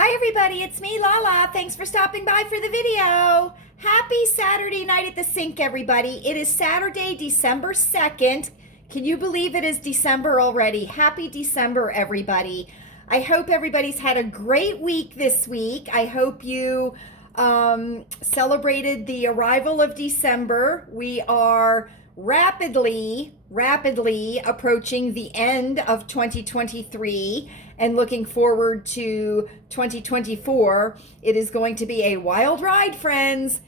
Hi everybody, it's me, Lala. Thanks for stopping by for the video. Happy Saturday night at the sink, everybody. It is Saturday, December 2nd. Can you believe it is December already? Happy December, everybody. I hope everybody's had a great week this week. I hope you celebrated the arrival of December. We are rapidly approaching the end of 2023 and looking forward to 2024. It is going to be a wild ride, friends.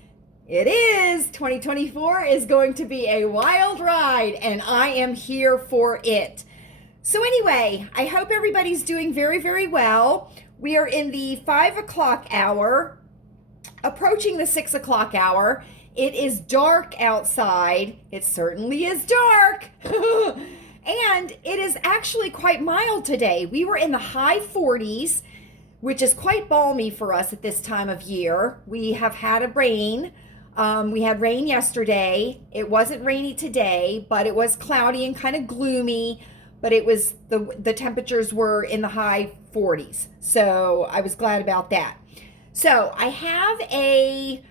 It is. 2024 is going to be a wild ride, and I am here for it. So anyway, I hope everybody's doing very well. We are in the 5 o'clock hour, approaching the 6 o'clock hour. It is dark outside. It certainly is dark. And it is actually quite mild today. We were in the high 40s, which is quite balmy for us at this time of year. We have had a rain. We had rain yesterday. It wasn't rainy today, but it was cloudy and kind of gloomy. But it was the temperatures were in the high 40s. So I was glad about that. So I have a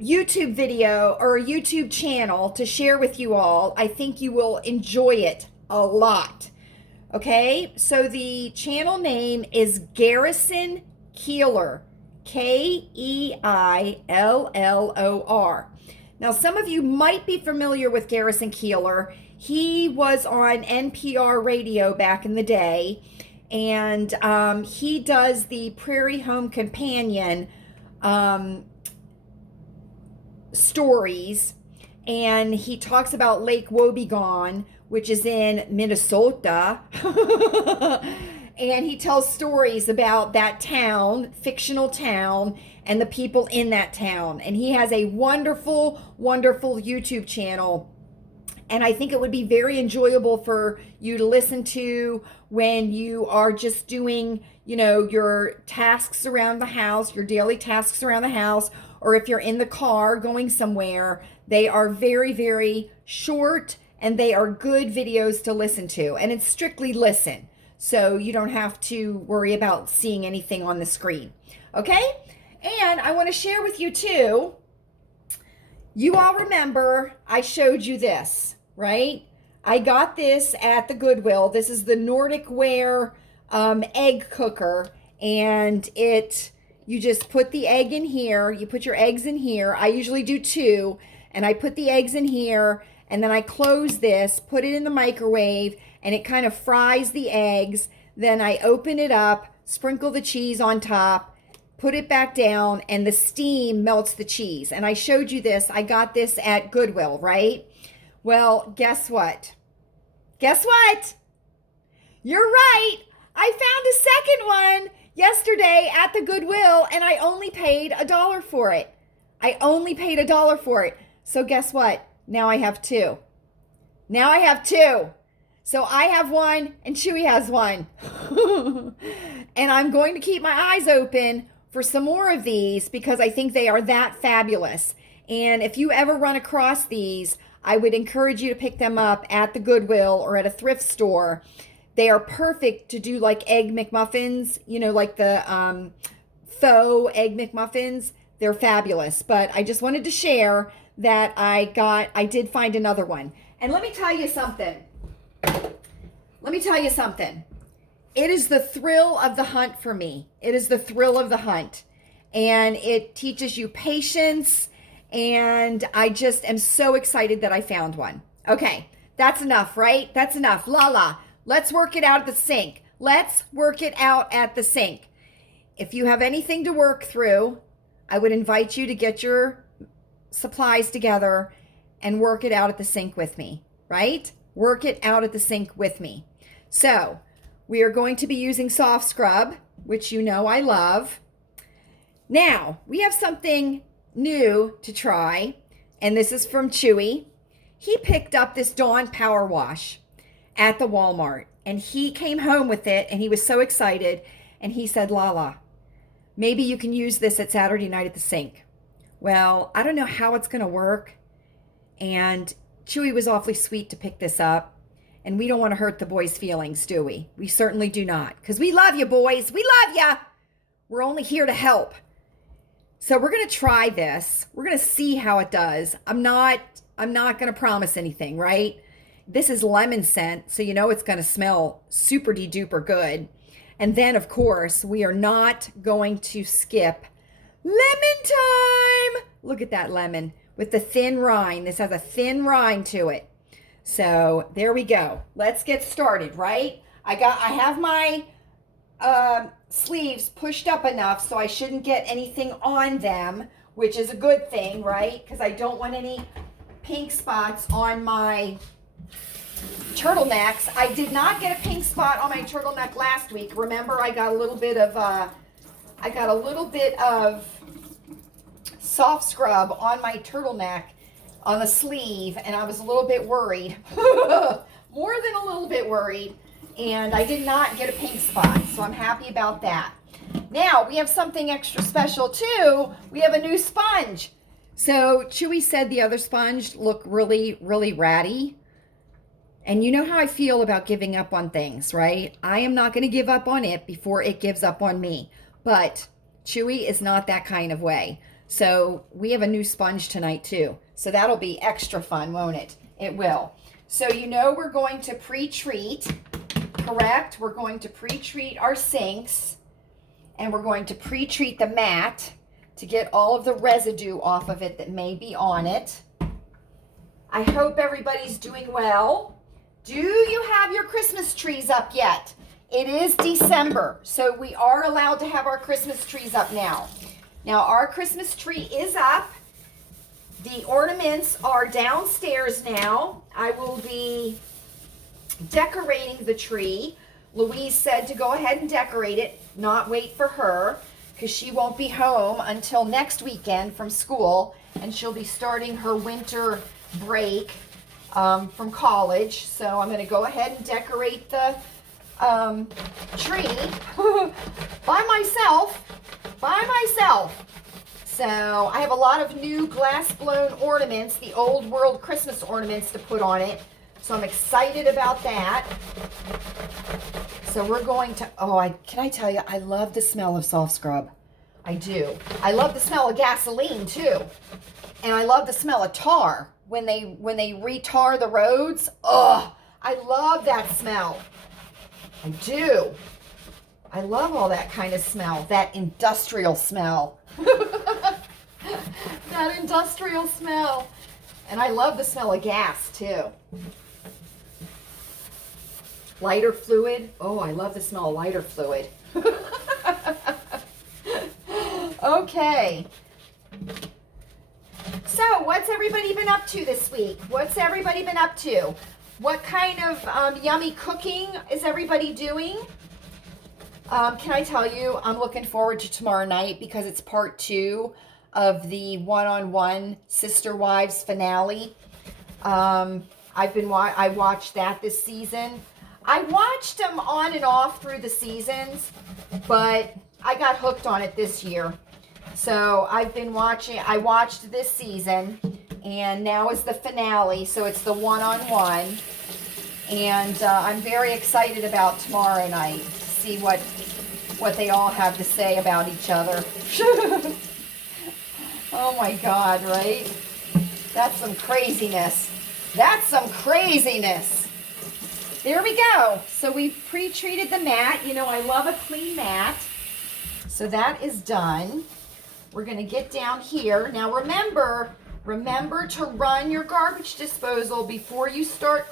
YouTube video or a YouTube channel to share with you all. I think you will enjoy it a lot. Okay, so the channel name is Garrison Keillor, Keillor. Now, some of you might be familiar with Garrison Keillor. He was on NPR radio back in the day, and he does the Prairie Home Companion stories, and he talks about Lake Wobegon, which is in Minnesota. And he tells stories about that town, fictional town, and the people in that town. And he has a wonderful YouTube channel. And I think it would be very enjoyable for you to listen to when you are just doing, your tasks around the house, your daily tasks around the house, or if you're in the car going somewhere. They are very short, and they are good videos to listen to. And it's strictly listen, so you don't have to worry about seeing anything on the screen. Okay? And I want to share with you too, you all remember I showed you this, right? I got this at the Goodwill. This is the Nordic Ware egg cooker, and you just put the egg in here. You put your eggs in here. I usually do 2, and I put the eggs in here, and then I close this, put it in the microwave, and it kind of fries the eggs. Then I open it up, sprinkle the cheese on top, put it back down, and the steam melts the cheese. And I showed you this. I got this at Goodwill, right? Well, guess what? Guess what? You're right. I found a second one yesterday at the Goodwill, and I only paid $1 for it. I only paid $1 for it. So guess what? Now I have 2. Now I have 2. So I have one and Chewy has one. And I'm going to keep my eyes open for some more of these because I think they are that fabulous. And if you ever run across these, I would encourage you to pick them up at the Goodwill or at a thrift store. They are perfect to do like egg McMuffins, like the faux egg McMuffins. They're fabulous. But I just wanted to share that I did find another one. And let me tell you something. It is the thrill of the hunt for me. It is the thrill of the hunt. And it teaches you patience. And I just am so excited that I found one. Okay, that's enough, right? That's enough. Lala, let's work it out at the sink. Let's work it out at the sink. If you have anything to work through, I would invite you to get your supplies together and work it out at the sink with me, right? Work it out at the sink with me. So we are going to be using soft scrub, which you know I love. Now, we have something new to try, and this is from Chewy. He picked up this Dawn Power Wash at the Walmart, and he came home with it, and he was so excited, and he said, Lala, maybe you can use this at Saturday night at the sink. Well, I don't know how it's going to work, and Chewy was awfully sweet to pick this up, and we don't want to hurt the boys' feelings, do we? We certainly do not, because we love you, boys. We love you. We're only here to help. So we're going to try this. We're going to see how it does. I'm not going to promise anything, right? This is lemon scent, so you know it's going to smell super duper good. And then of course, we are not going to skip lemon time. Look at that lemon with the thin rind. This has a thin rind to it. So there we go. Let's get started, right? I have my sleeves pushed up enough so I shouldn't get anything on them, which is a good thing, right? Because I don't want any pink spots on my turtlenecks. I did not get a pink spot on my turtleneck last week. Remember, I got a little bit of soft scrub on my turtleneck on the sleeve, and I was a little bit worried. More than a little bit worried. And I did not get a pink spot, so I'm happy about that. Now, we have something extra special too. We have a new sponge. So Chewy said the other sponge looked really, really ratty. And you know how I feel about giving up on things, right? I am not going to give up on it before it gives up on me. But Chewy is not that kind of way. So we have a new sponge tonight too. So that'll be extra fun, won't it? It will. So you know we're going to pre-treat. Correct? We're going to pre-treat our sinks, and we're going to pre-treat the mat to get all of the residue off of it that may be on it. I hope everybody's doing well. Do you have your Christmas trees up yet? It is December, so we are allowed to have our Christmas trees up now. Now, our Christmas tree is up. The ornaments are downstairs now. I will be decorating the tree. Louise said to go ahead and decorate it, not wait for her, because she won't be home until next weekend from school, and she'll be starting her winter break from college. So I'm going to go ahead and decorate the tree by myself. So I have a lot of new glass blown ornaments, the old world Christmas ornaments to put on it. So I'm excited about that. So we're going to, can I tell you, I love the smell of soft scrub. I do. I love the smell of gasoline too. And I love the smell of tar when they re-tar the roads. Oh, I love that smell. I do. I love all that kind of smell, that industrial smell. That industrial smell. And I love the smell of gas too. Lighter fluid. Oh, I love the smell of lighter fluid. Okay. So, what's everybody been up to this week? What's everybody been up to? What kind of yummy cooking is everybody doing? Can I tell you, I'm looking forward to tomorrow night because it's part 2 of the one-on-one Sister Wives finale. I watched that this season. I watched them on and off through the seasons, but I got hooked on it this year. So I watched this season, and now is the finale, so it's the one-on-one. And I'm very excited about tomorrow night to see what they all have to say about each other. Oh my God, right? That's some craziness. That's some craziness. There we go. So we've pre-treated the mat. You know, I love a clean mat. So that is done. We're going to get down here. Now remember to run your garbage disposal before you start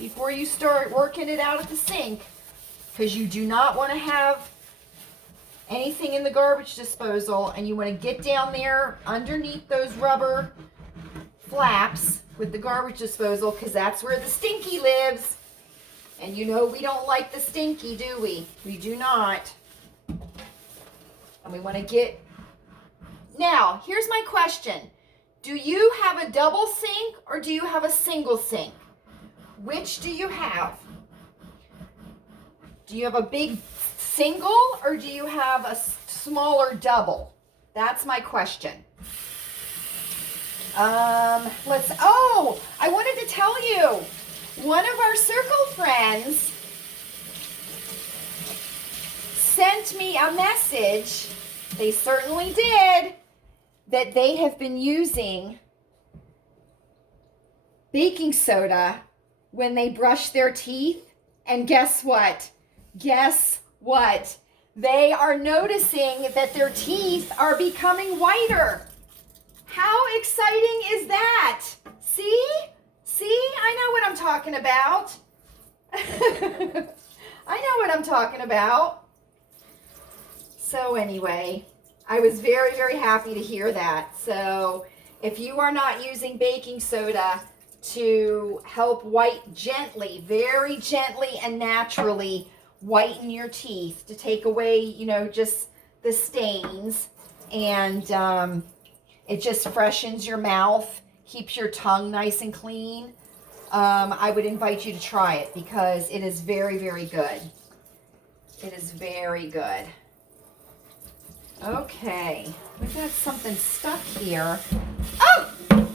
working it out at the sink, because you do not want to have anything in the garbage disposal, and you want to get down there underneath those rubber flaps with the garbage disposal, because that's where the stinky lives. And you know we don't like the stinky, do we? We do not. And we want to get... Now, here's my question. Do you have a double sink or do you have a single sink? Which do you have? Do you have a big single or do you have a smaller double? That's my question. I wanted to tell you, one of our circle friends sent sent me a message, they certainly did, that they have been using baking soda when they brush their teeth. And guess what? Guess what? They are noticing that their teeth are becoming whiter. How exciting is that? See? See? I know what I'm talking about. I know what I'm talking about. So anyway, I was very, very happy to hear that. So if you are not using baking soda to help gently, very gently and naturally whiten your teeth, to take away, you know, just the stains, and it just freshens your mouth, keeps your tongue nice and clean, I would invite you to try it because it is very, very good. It is very good. Okay, we've got something stuck here. Oh!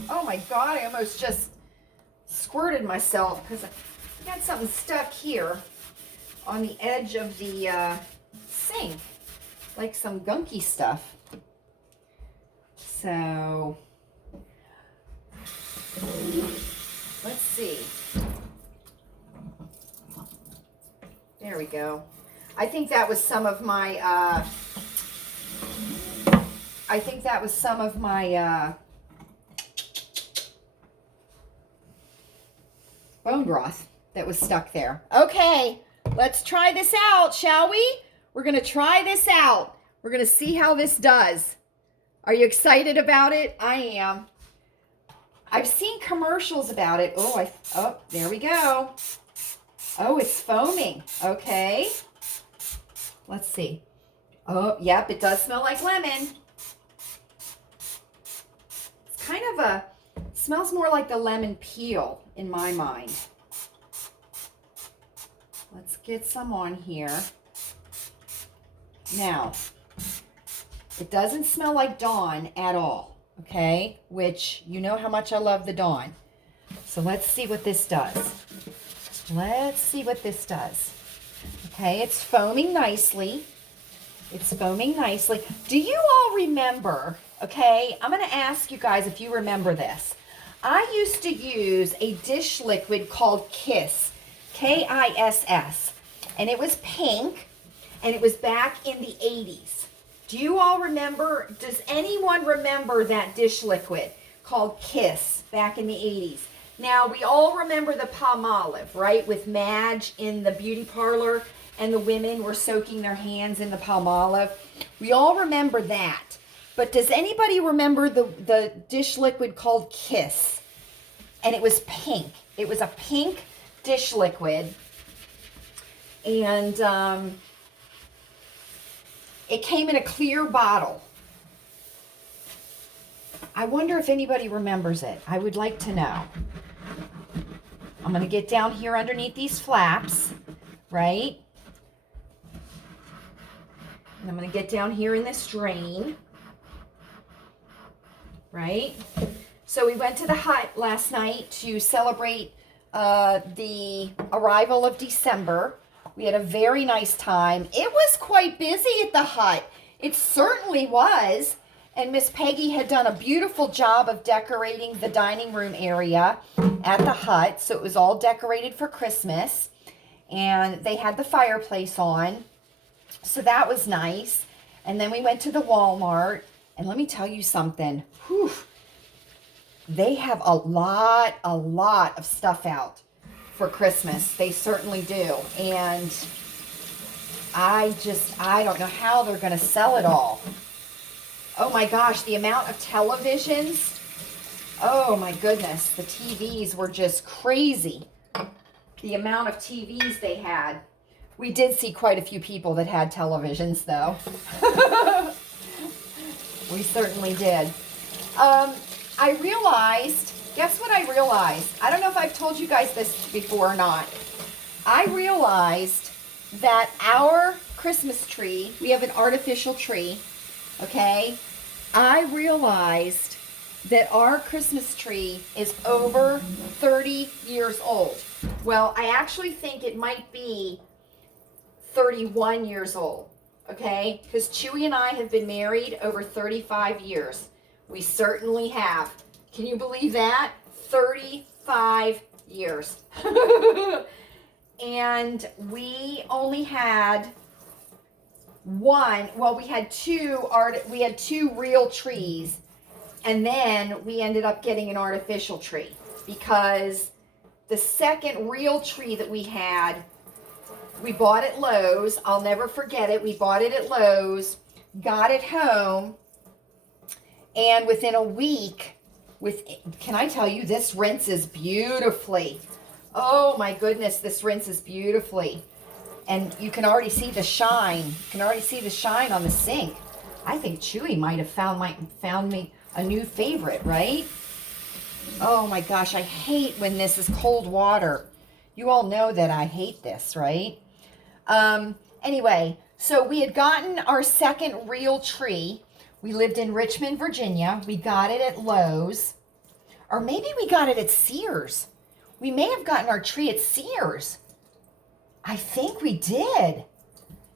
Oh my God, I almost just squirted myself because I got something stuck here on the edge of the sink, like some gunky stuff. So, let's see. There we go. I think that was some of my, bone broth that was stuck there. Okay, let's try this out, shall we? We're going to try this out. We're going to see how this does. Are you excited about it? I am. I've seen commercials about it. Oh, there we go. Oh, it's foaming. Okay. Let's see. Oh, yep, it does smell like lemon. It's kind of smells more like the lemon peel in my mind. Let's get some on here. Now, it doesn't smell like Dawn at all, okay? Which, you know how much I love the Dawn. So let's see what this does. Let's see what this does. Okay, it's foaming nicely. It's foaming nicely. Do you all remember, okay, I'm going to ask you guys if you remember this. I used to use a dish liquid called Kiss, Kiss, and it was pink, and it was back in the 80s. Do you all remember, does anyone remember that dish liquid called Kiss back in the 80s? Now, we all remember the Palmolive, right, with Madge in the beauty parlor, and the women were soaking their hands in the Palmolive. We all remember that. But does anybody remember the dish liquid called Kiss? And it was pink. It was a pink dish liquid. And it came in a clear bottle. I wonder if anybody remembers it. I would like to know. I'm going to get down here underneath these flaps, right? And I'm going to get down here in this drain, right? So we went to the hut last night to celebrate the arrival of December. We had a very nice time. It was quite busy at the hut. It certainly was. And Miss Peggy had done a beautiful job of decorating the dining room area at the hut. So it was all decorated for Christmas. And they had the fireplace on. So that was nice. And then we went to the Walmart. And let me tell you something. Whew. They have a lot of stuff out for Christmas. They certainly do. And I don't know how they're going to sell it all. Oh my gosh, the amount of televisions. Oh my goodness, the TVs were just crazy. The amount of TVs they had. We did see quite a few people that had televisions though. We certainly did. I realized, guess what I realized? I don't know if I've told you guys this before or not. I realized that our Christmas tree, we have an artificial tree, okay? I realized that our Christmas tree is over 30 years old. Well, I actually think it might be 31 years old, okay? Because Chewy and I have been married over 35 years. We certainly have. Can you believe that? 35 years. And we only had we had two real trees, and then we ended up getting an artificial tree because the second real tree that we had, we bought at Lowe's. I'll never forget it. We bought it at Lowe's, got it home, and within a week, can I tell you, this rinses beautifully. Oh my goodness, this rinses beautifully. And you can already see the shine. You can already see the shine on the sink. I think Chewy might have found me a new favorite, right? Oh my gosh, I hate when this is cold water. You all know that I hate this, right? Anyway, so we had gotten our second real tree. We lived in Richmond, Virginia. We got it at Lowe's. Or maybe we got it at Sears. We may have gotten our tree at Sears. I think we did.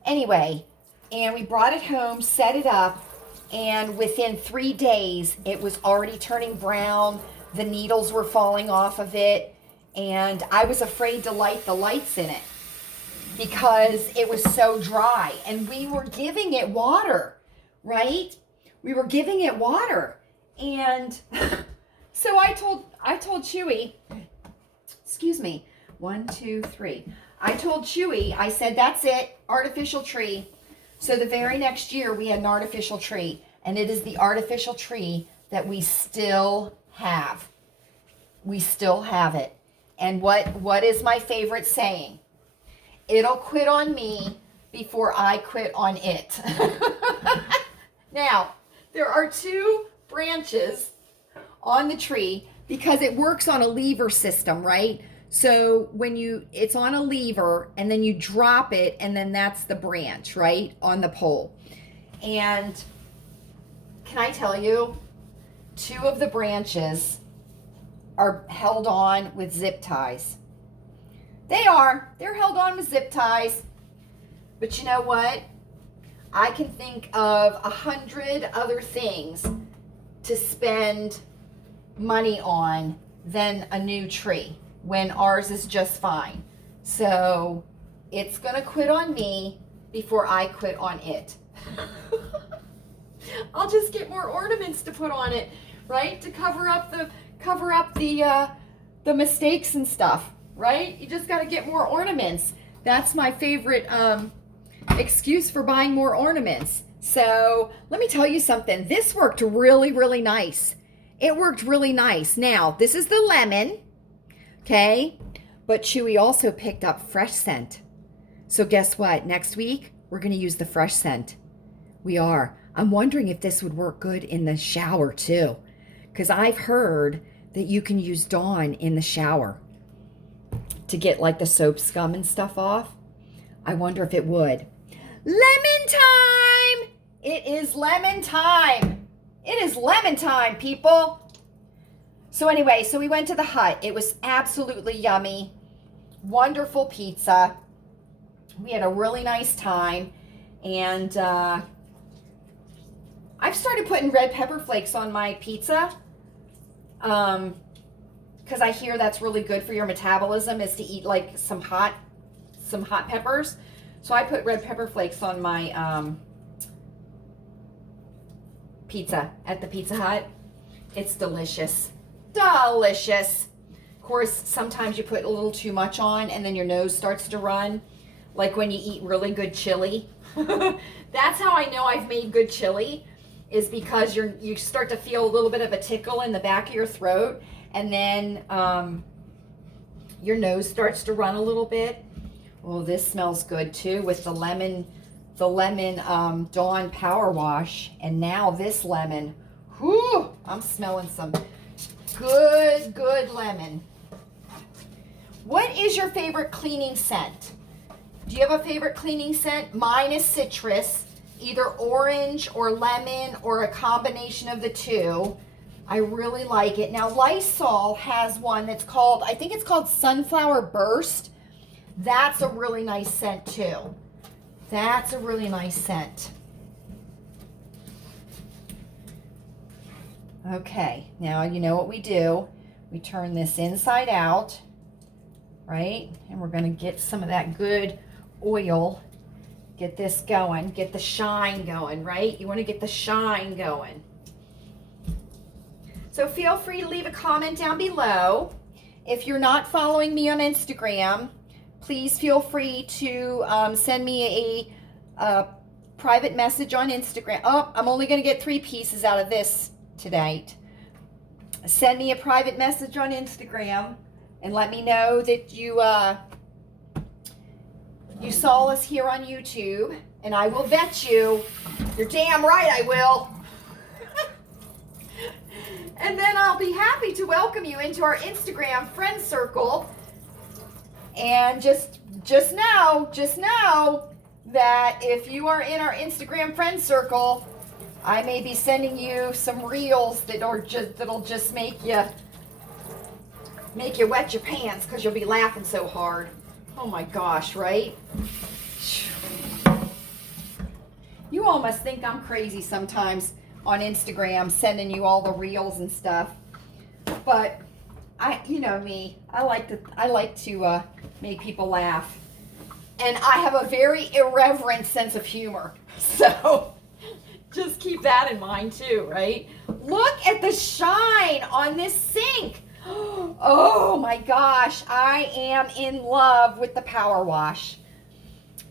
Anyway, and we brought it home, set it up, and within 3 days, it was already turning brown. The needles were falling off of it, and I was afraid to light the lights in it because it was so dry, and we were giving it water, right? We were giving it water, and so I told Chewy, excuse me, 1, 2, 3. I told Chewy, I said, that's it, artificial tree. So the very next year we had an artificial tree, and it is the artificial tree that we still have. We still have it. And what is my favorite saying? It'll quit on me before I quit on it. Now, there are 2 branches on the tree because it works on a lever system, right? So when it's on a lever and then you drop it and then that's the branch, right, on the pole. And can I tell you, 2 of the branches are held on with zip ties. They're held on with zip ties. But you know what? I can think of 100 other things to spend money on than a new tree when ours is just fine. So it's gonna quit on me before I quit on it. I'll just get more ornaments to put on it, right? To cover up the mistakes and stuff, right? You just gotta get more ornaments. That's my favorite excuse for buying more ornaments. So let me tell you something. This worked really, really nice. It worked really nice. Now, this is the lemon. Okay, but Chewy also picked up fresh scent. So guess what? Next week, we're going to use the fresh scent. We are. I'm wondering if this would work good in the shower too. Because I've heard that you can use Dawn in the shower to get like the soap scum and stuff off. I wonder if it would. Lemon time! It is lemon time. It is lemon time, people. So anyway, so we went to the hut. It was absolutely yummy. Wonderful pizza. We had a really nice time. And I've started putting red pepper flakes on my pizza. Because I hear that's really good for your metabolism, is to eat like some hot peppers. So I put red pepper flakes on my pizza at the Pizza Hut. It's delicious. Delicious. Of course, sometimes you put a little too much on and then your nose starts to run, like when you eat really good chili. That's how I know I've made good chili, is because you start to feel a little bit of a tickle in the back of your throat, and then your nose starts to run a little bit. Oh, this smells good too with the lemon Dawn Power Wash, and now this lemon. Whew, I'm smelling some good lemon. What is your favorite cleaning scent? Do you have a favorite cleaning scent? Mine is citrus, either orange or lemon or a combination of the 2. I really like it. Now, Lysol has one that's called, I think it's called Sunflower Burst. That's a really nice scent too. That's a really nice scent. Okay, now you know what we do. We turn this inside out, right? And we're going to get some of that good oil. Get this going. Get the shine going, right? You want to get the shine going. So feel free to leave a comment down below. If you're not following me on Instagram, please feel free to send me a private message on Instagram. Oh, I'm only going to get 3 pieces out of this tonight. Send me a private message on Instagram and let me know that you saw us here on YouTube, and I will vet you. You're damn right I will. And then I'll be happy to welcome you into our Instagram friend circle. And just know that if you are in our Instagram friend circle, I may be sending you some reels that'll just make you wet your pants because you'll be laughing so hard. Oh my gosh, right? You all must think I'm crazy sometimes on Instagram sending you all the reels and stuff. But you know me, I like to make people laugh. And I have a very irreverent sense of humor. So just keep that in mind too, right? Look at the shine on this sink. Oh my gosh, I am in love with the power wash.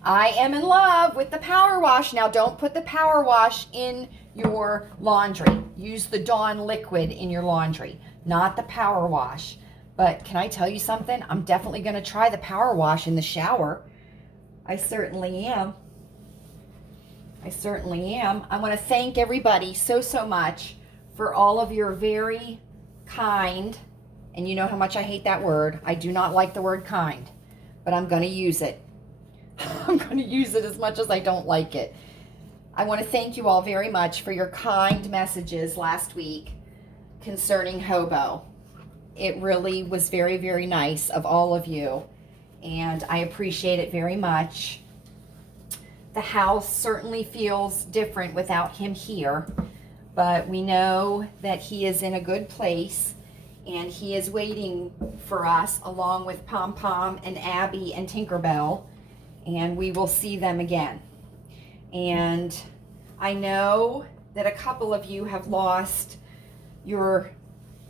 I am in love with the power wash. Now don't put the power wash in your laundry. Use the Dawn liquid in your laundry, not the power wash. But can I tell you something? I'm definitely going to try the power wash in the shower. I certainly am. I certainly am. I want to thank everybody so much for all of your very kind, and you know how much I hate that word. I do not like the word kind, but I'm going to use it. I'm going to use it as much as I don't like it. I want to thank you all very much for your kind messages last week concerning Hobo. It really was very, very nice of all of you, and I appreciate it very much. The house certainly feels different without him here, but we know that he is in a good place, and he is waiting for us along with Pom Pom and Abby and Tinkerbell, and we will see them again. And I know that a couple of you have lost your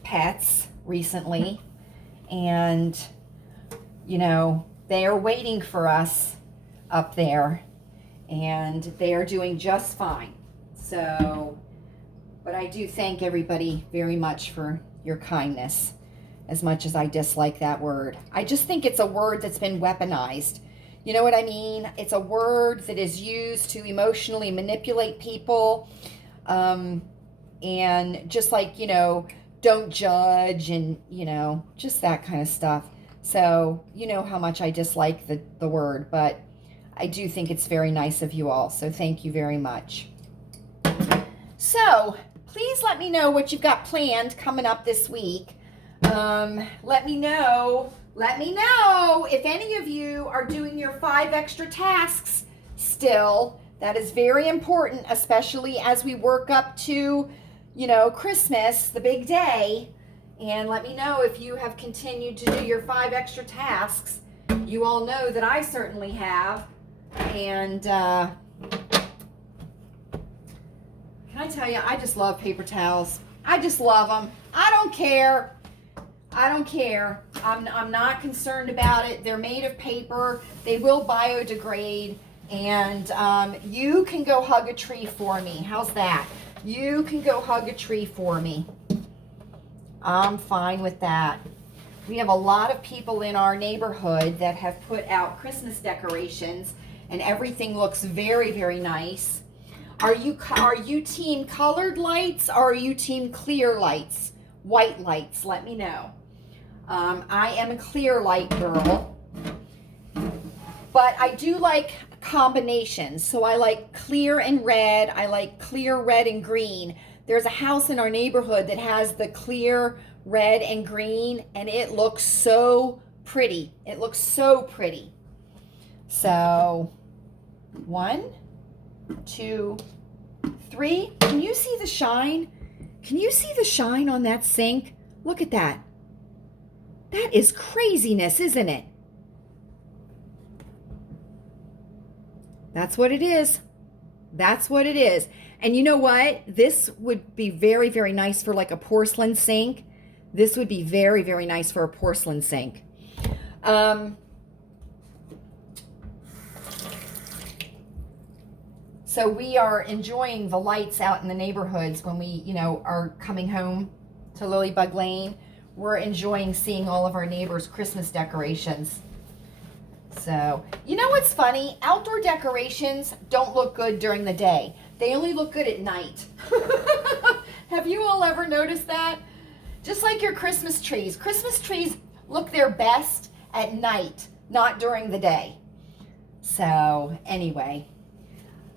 pets recently, and you know, they are waiting for us up there, and they are doing just fine. So, but I do thank everybody very much for your kindness, as much as I dislike that word. I just think it's a word that's been weaponized. You know what I mean? It's a word that is used to emotionally manipulate people, and just like, you know, don't judge, and, you know, just that kind of stuff. So, you know how much I dislike the word, but I do think it's very nice of you all. So thank you very much. So please let me know what you've got planned coming up this week. Let me know if any of you are doing your 5 extra tasks still. That is very important, especially as we work up to, you know, Christmas, the big day. And let me know if you have continued to do your 5 extra tasks. You all know that I certainly have. And can I tell you, I just love paper towels. I just love them. I don't care. I don't care. I'm not concerned about it. They're made of paper. They will biodegrade. And you can go hug a tree for me. How's that? You can go hug a tree for me. I'm fine with that. We have a lot of people in our neighborhood that have put out Christmas decorations, and everything looks very, very nice. Are you team colored lights, or are you team clear lights? White lights, let me know. I am a clear light girl, but I do like combinations. So I like clear and red. I like clear red and green. There's a house in our neighborhood that has the clear red and green, and it looks so pretty. It looks so pretty. So 1, 2, 3. Can you see the shine? Can you see the shine on that sink? Look at that. That is craziness, isn't it? That's what it is. That's what it is. And you know what? This would be very, very nice for like a porcelain sink. This would be very, very nice for a porcelain sink. So we are enjoying the lights out in the neighborhoods when we, are coming home to Lilleybugglane. We're enjoying seeing all of our neighbors' Christmas decorations. So, you know what's funny? Outdoor decorations don't look good during the day. They only look good at night. Have you all ever noticed that? Just like your Christmas trees. Christmas trees look their best at night, not during the day. So, anyway.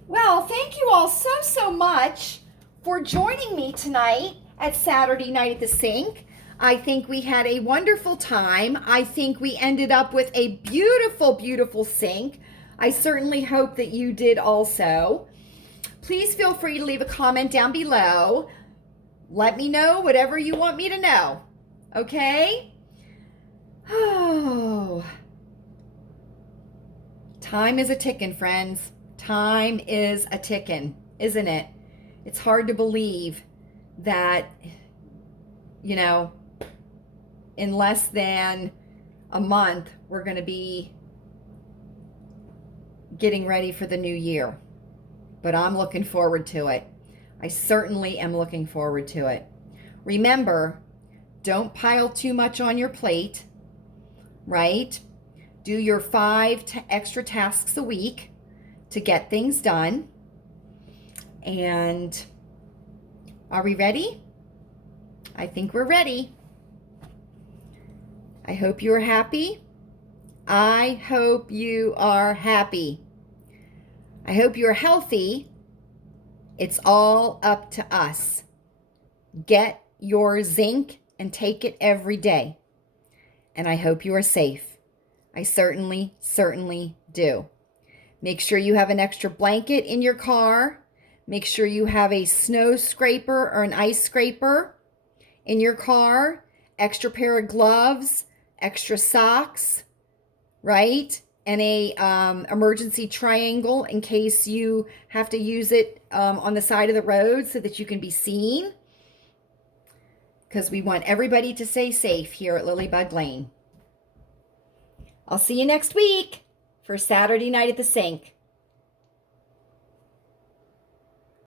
Well, thank you all so much for joining me tonight at Saturday Night at the Sink. I think we had a wonderful time. I think we ended up with a beautiful, beautiful sink. I certainly hope that you did also. Please feel free to leave a comment down below. Let me know whatever you want me to know. Okay? Oh. Time is a ticking, friends. Time is a ticking, isn't it? It's hard to believe that, in less than a month, we're going to be getting ready for the new year. But I'm looking forward to it. I certainly am looking forward to it. Remember, don't pile too much on your plate, right? Do your 5 extra tasks a week to get things done. And are we ready? I think we're ready. I hope you are happy. I hope you are happy. I hope you're healthy. It's all up to us. Get your zinc and take it every day. And I hope you are safe. I certainly do. Make sure you have an extra blanket in your car. Make sure you have a snow scraper or an ice scraper in your car. Extra pair of gloves, extra socks, right? And a emergency triangle in case you have to use it on the side of the road so that you can be seen. Because we want everybody to stay safe here at Lilleybugglane. I'll see you next week for Saturday Night at the Sink.